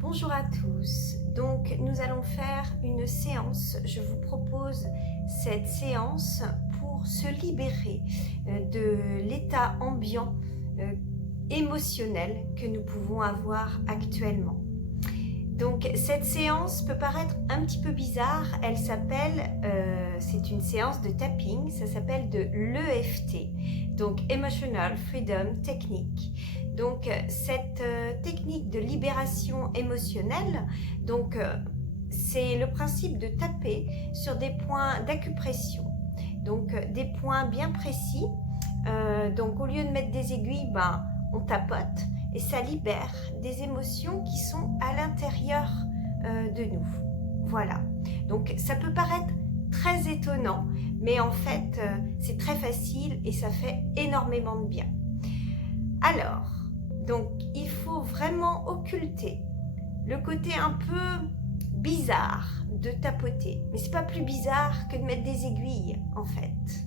Bonjour à tous, donc nous allons faire une séance, je vous propose cette séance pour se libérer de l'état ambiant émotionnel que nous pouvons avoir actuellement. Donc cette séance peut paraître un petit peu bizarre, elle s'appelle, c'est une séance de tapping, ça s'appelle de l'EFT, donc Emotional Freedom Technique. Donc cette technique de libération émotionnelle, donc c'est le principe de taper sur des points d'acupression, donc des points bien précis. Donc au lieu de mettre des aiguilles, on tapote et ça libère des émotions qui sont à l'intérieur de nous. Voilà. Donc ça peut paraître très étonnant, mais en fait c'est très facile et ça fait énormément de bien. Alors, donc il faut vraiment occulter le côté un peu bizarre de tapoter, mais c'est pas plus bizarre que de mettre des aiguilles en fait.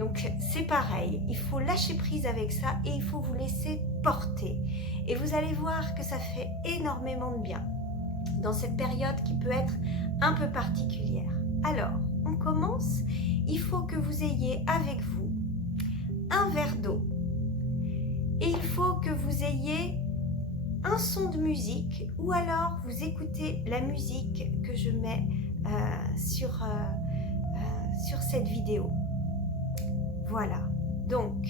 Donc c'est pareil, il faut lâcher prise avec ça et il faut vous laisser porter. Et vous allez voir que ça fait énormément de bien dans cette période qui peut être un peu particulière. Alors, on commence. Il faut que vous ayez avec vous un verre d'eau et il faut que vous ayez un son de musique ou alors vous écoutez la musique que je mets sur cette vidéo. Voilà, donc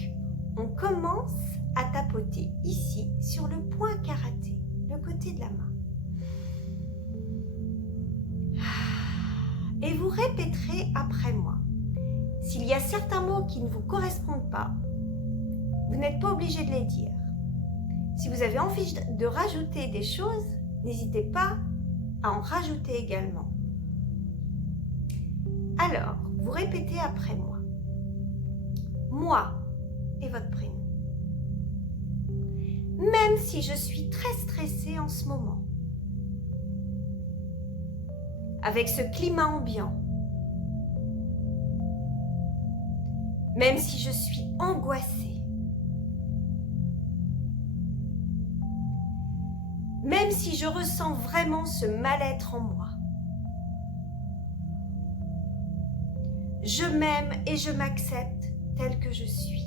on commence à tapoter ici sur le point karaté, le côté de la main. Et vous répéterez après moi. S'il y a certains mots qui ne vous correspondent pas, vous n'êtes pas obligé de les dire. Si vous avez envie de rajouter des choses, n'hésitez pas à en rajouter également. Alors, vous répétez après moi. Moi et votre prénom. Même si je suis très stressée en ce moment, avec ce climat ambiant, même si je suis angoissée, même si je ressens vraiment ce mal-être en moi, je m'aime et je m'accepte tel que je suis.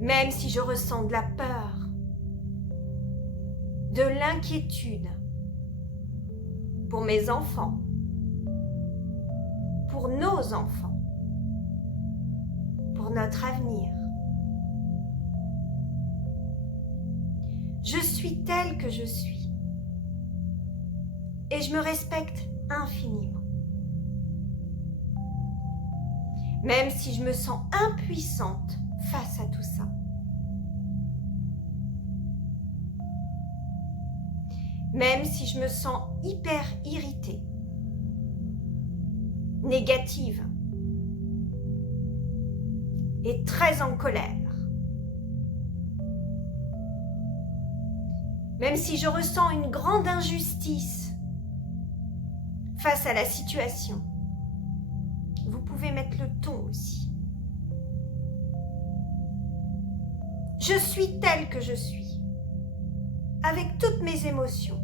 Même si je ressens de la peur, de l'inquiétude pour mes enfants, pour nos enfants, pour notre avenir. Je suis telle que je suis et je me respecte infiniment. Même si je me sens impuissante face à tout ça. Même si je me sens hyper irritée, négative et très en colère. Même si je ressens une grande injustice face à la situation. Vous pouvez mettre le ton aussi. Je suis telle que je suis, avec toutes mes émotions,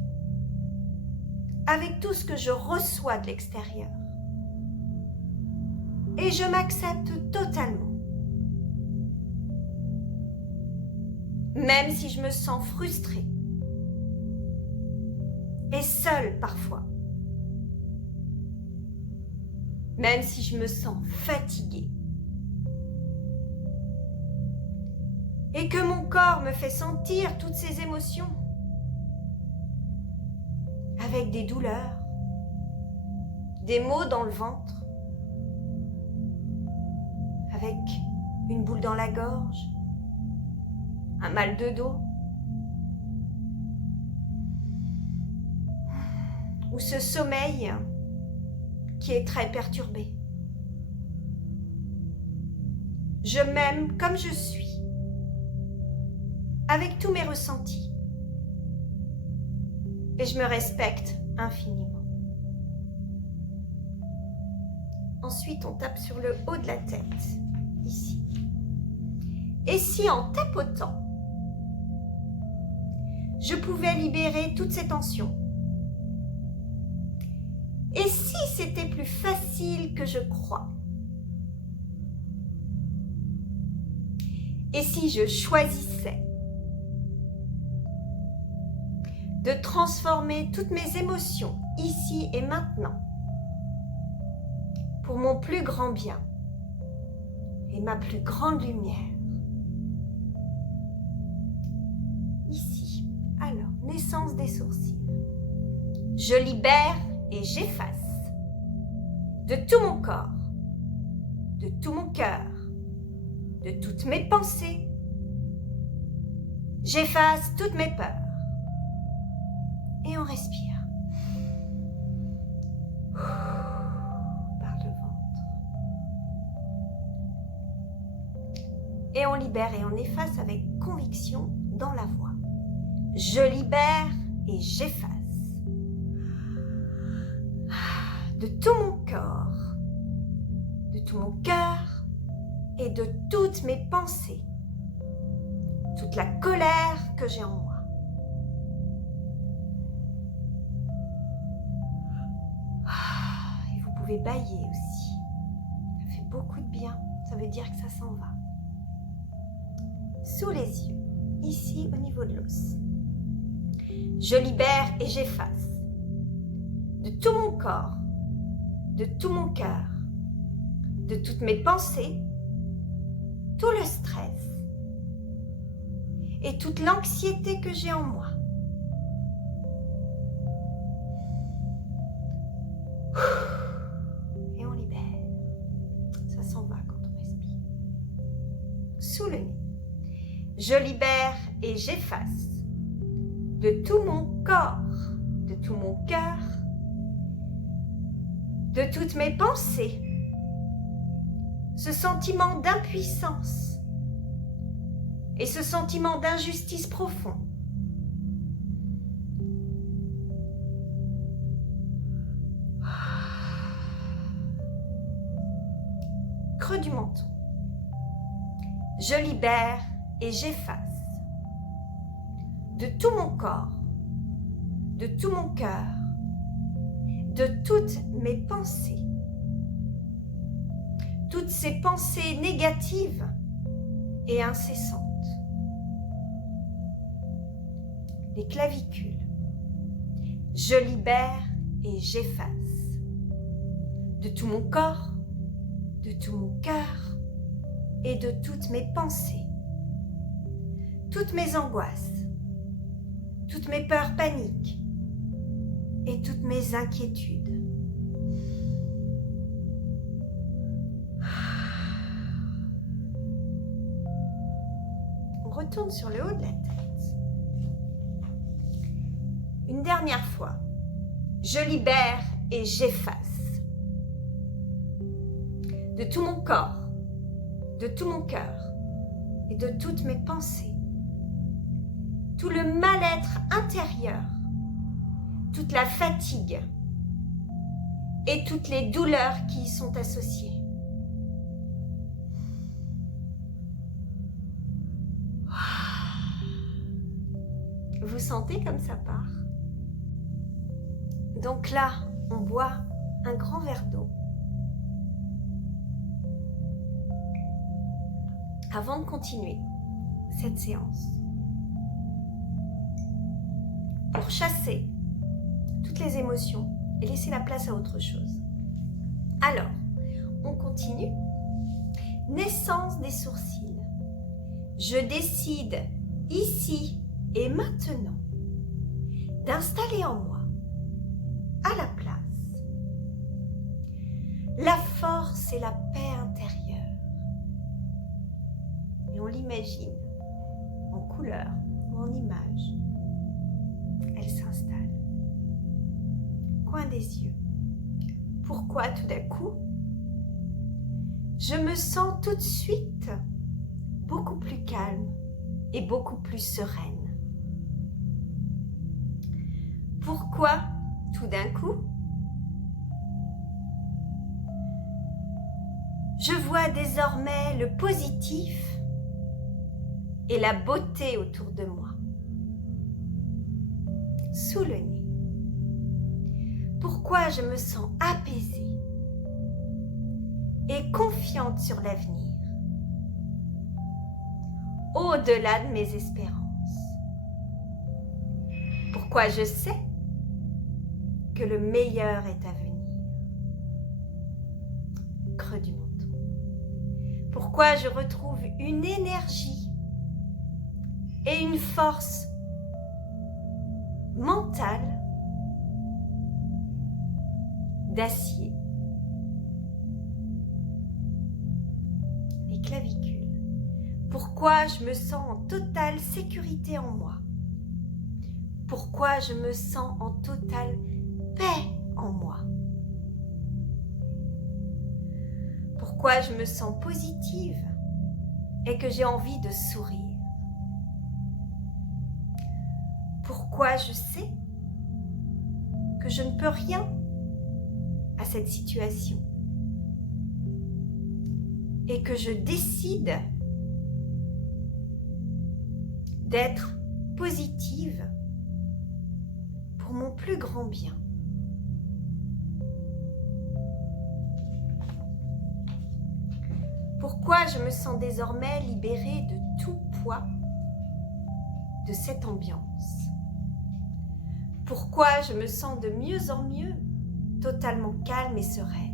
avec tout ce que je reçois de l'extérieur. Et je m'accepte totalement. Même si je me sens frustrée et seule parfois. Même si je me sens fatiguée. Et que mon corps me fait sentir toutes ces émotions. Avec des douleurs, des maux dans le ventre, avec une boule dans la gorge, un mal de dos, ou ce sommeil qui est très perturbé. Je m'aime comme je suis, avec tous mes ressentis. Et je me respecte infiniment. Ensuite, on tape sur le haut de la tête, ici. Et si en tapotant, je pouvais libérer toutes ces tensions. Et si c'était plus facile que je crois? Et si je choisissais de transformer toutes mes émotions ici et maintenant pour mon plus grand bien et ma plus grande lumière? Ici, alors, naissance des sourcils. Je libère et j'efface de tout mon corps, de tout mon cœur, de toutes mes pensées. J'efface toutes mes peurs. Et on respire. Par le ventre. Et on libère et on efface avec conviction dans la voix. Je libère et j'efface de tout mon corps, de tout mon cœur et de toutes mes pensées, toute la colère que j'ai en moi. Et vous pouvez bâiller aussi. Ça fait beaucoup de bien. Ça veut dire que ça s'en va. Sous les yeux, ici au niveau de l'os. Je libère et j'efface de tout mon corps, de tout mon cœur, de toutes mes pensées, tout le stress et toute l'anxiété que j'ai en moi. Et on libère. Ça s'en va quand on respire. Sous le nez. Je libère et j'efface de tout mon corps, de tout mon cœur, de toutes mes pensées, ce sentiment d'impuissance et ce sentiment d'injustice profond. Creux du menton. Je libère et j'efface de tout mon corps, de tout mon cœur, de toutes mes pensées, toutes ces pensées négatives et incessantes. Les clavicules. Je libère et j'efface de tout mon corps, de tout mon cœur et de toutes mes pensées, toutes mes angoisses, toutes mes peurs paniques et toutes mes inquiétudes. On retourne sur le haut de la tête. Une dernière fois, je libère et j'efface de tout mon corps, de tout mon cœur et de toutes mes pensées, tout le mal-être intérieur, toute la fatigue et toutes les douleurs qui y sont associées. Vous sentez comme ça part? Donc là, on boit un grand verre d'eau. Avant de continuer cette séance, pour chasser toutes les émotions et laisser la place à autre chose. Alors, on continue. Naissance des sourcils. Je décide ici et maintenant d'installer en moi, à la place, la force et la paix intérieure. Et on l'imagine en couleur ou en image. Elle s'installe. Coin des yeux. Pourquoi tout d'un coup, je me sens tout de suite beaucoup plus calme et beaucoup plus sereine? Pourquoi tout d'un coup, je vois désormais le positif et la beauté autour de moi? sous le nez? Pourquoi je me sens apaisée et confiante sur l'avenir, au-delà de mes espérances? Pourquoi je sais que le meilleur est à venir? Creux du menton. Pourquoi je retrouve une énergie et une force mentale d'acier? Les clavicules. Pourquoi je me sens en totale sécurité en moi? Pourquoi je me sens en totale paix en moi? Pourquoi je me sens positive et que j'ai envie de sourire? Pourquoi je sais que je ne peux rien à cette situation et que je décide d'être positive pour mon plus grand bien. Pourquoi je me sens désormais libérée de tout poids de cette ambiance? Pourquoi je me sens de mieux en mieux totalement calme et sereine?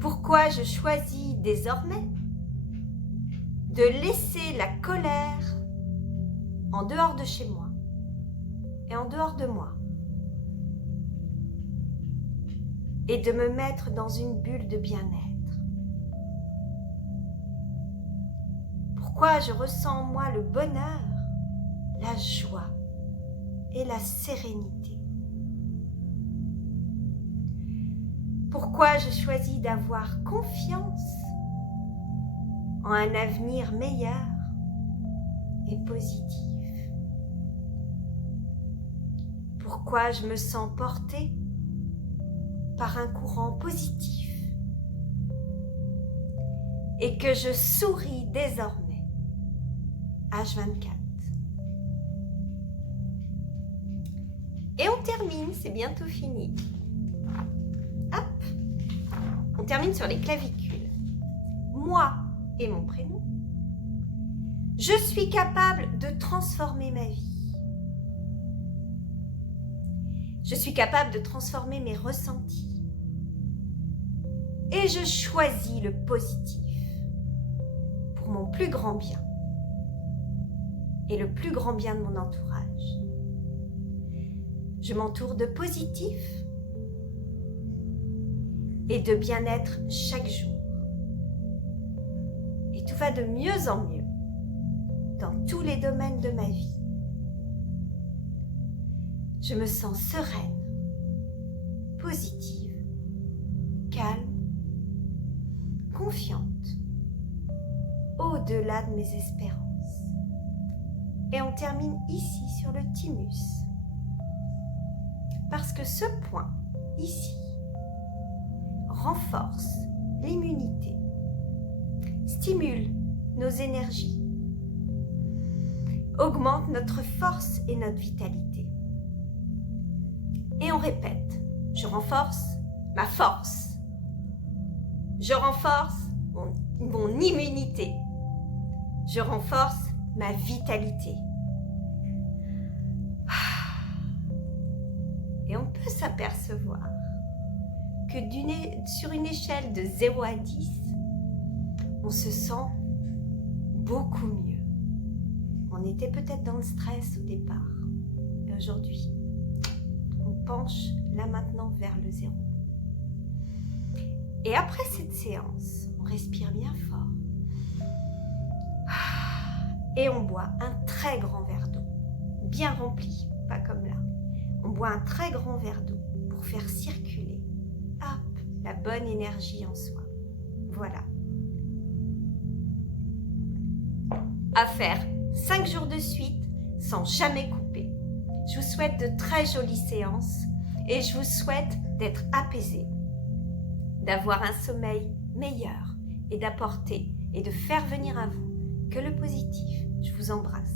Pourquoi je choisis désormais de laisser la colère en dehors de chez moi et en dehors de moi et de me mettre dans une bulle de bien-être? Pourquoi je ressens en moi le bonheur, la joie et la sérénité? Pourquoi je choisis d'avoir confiance en un avenir meilleur et positif? Pourquoi je me sens portée par un courant positif et que je souris désormais H24? Et on termine, c'est bientôt fini. Hop, on termine sur les clavicules. Moi et mon prénom, je suis capable de transformer ma vie. Je suis capable de transformer mes ressentis. Et je choisis le positif pour mon plus grand bien et le plus grand bien de mon entourage. Je m'entoure de positif et de bien-être chaque jour. Et tout va de mieux en mieux dans tous les domaines de ma vie. Je me sens sereine, positive, calme, confiante, au-delà de mes espérances. Et on termine ici sur le thymus. Parce que ce point, ici, renforce l'immunité, stimule nos énergies, augmente notre force et notre vitalité. Et on répète, je renforce ma force, je renforce mon immunité, je renforce ma vitalité. Et on peut s'apercevoir que sur une échelle de 0 à 10, on se sent beaucoup mieux. On était peut-être dans le stress au départ. Et aujourd'hui, on penche là maintenant vers le 0. Et après cette séance, on respire bien fort. Et on boit un très grand verre d'eau, bien rempli, pas comme là. On boit un très grand verre d'eau pour faire circuler, hop, la bonne énergie en soi. Voilà. À faire 5 jours de suite sans jamais couper. Je vous souhaite de très jolies séances et je vous souhaite d'être apaisé, d'avoir un sommeil meilleur et d'apporter et de faire venir à vous que le positif. Je vous embrasse.